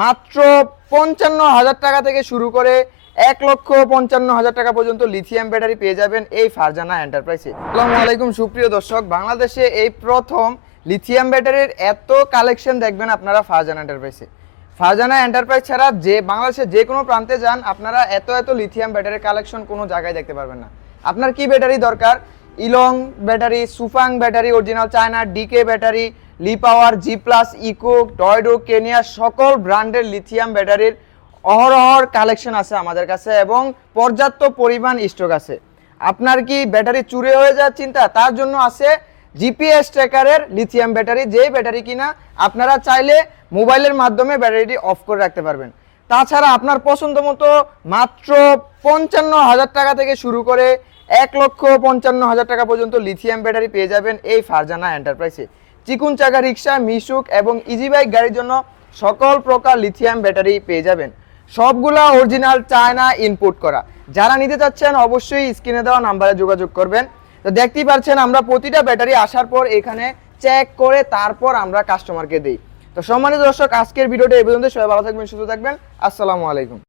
মাত্র 55,000 টাকা থেকে শুরু করে 1,55,000 টাকা পর্যন্ত লিথিয়াম ব্যাটারি পেয়ে যাবেন এই ফারজানা এন্টারপ্রাইজে। আসসালামু আলাইকুম সুপ্রিয় দর্শক, বাংলাদেশে এই প্রথম লিথিয়াম ব্যাটারির এত কালেকশন দেখবেন আপনারা ফারজানা এন্টারপ্রাইজে। ফারজানা এন্টারপ্রাইজ ছাড়া যে বাংলাদেশের যে কোনো প্রান্তে যান আপনারা এত লিথিয়াম ব্যাটারির কালেকশন কোনো জায়গায় দেখতে পারবেন না। আপনার কি ব্যাটারি দরকার? ইলং ব্যাটারি, সুফাং battery, original China DK battery, Li power, G plus, eco, টয়ডো, কেনিয়া সকল ব্র্যান্ডের লিথিয়াম ব্যাটারির অহরহর কালেকশন আছে আমাদের কাছে এবং পর্যাপ্ত পরিমাণ স্টক আছে। আপনার কি ব্যাটারি চুরি হয়ে যাওয়ার চিন্তা? তার জন্য আছে জিপিএস ট্র্যাকারের লিথিয়াম ব্যাটারি, যেই ব্যাটারি কিনা আপনারা চাইলে মোবাইলের মাধ্যমে ব্যাটারিটি অফ করে রাখতে পারবেন। তাছাড়া আপনার পছন্দ মতো মাত্র 55,000 টাকা থেকে শুরু করে 1,55,000 টাকা পর্যন্ত লিথিয়াম ব্যাটারি পেয়ে যাবেন এই ফারজানা এন্টারপ্রাইজে। চিকুন চাকা রিক্সা, মিশুক এবং ইজি বাইক গাড়ির জন্য সকল প্রকার লিথিয়াম ব্যাটারি পেয়ে যাবেন। সবগুলা অরিজিনাল চায়না ইনপুট করা। যারা নিতে চাচ্ছেন অবশ্যই স্ক্রিনে দেওয়া নাম্বারে যোগাযোগ করবেন। তো দেখতেই পাচ্ছেন আমরা প্রতিটা ব্যাটারি আসার পর এখানে চেক করে তারপর আমরা কাস্টমারকে দিই। তো সম্মানিত দর্শক, আজকের ভিডিওটা এই পর্যন্ত। সবাই ভালো থাকবেন, সুস্থ থাকবেন। আসসালামু আলাইকুম।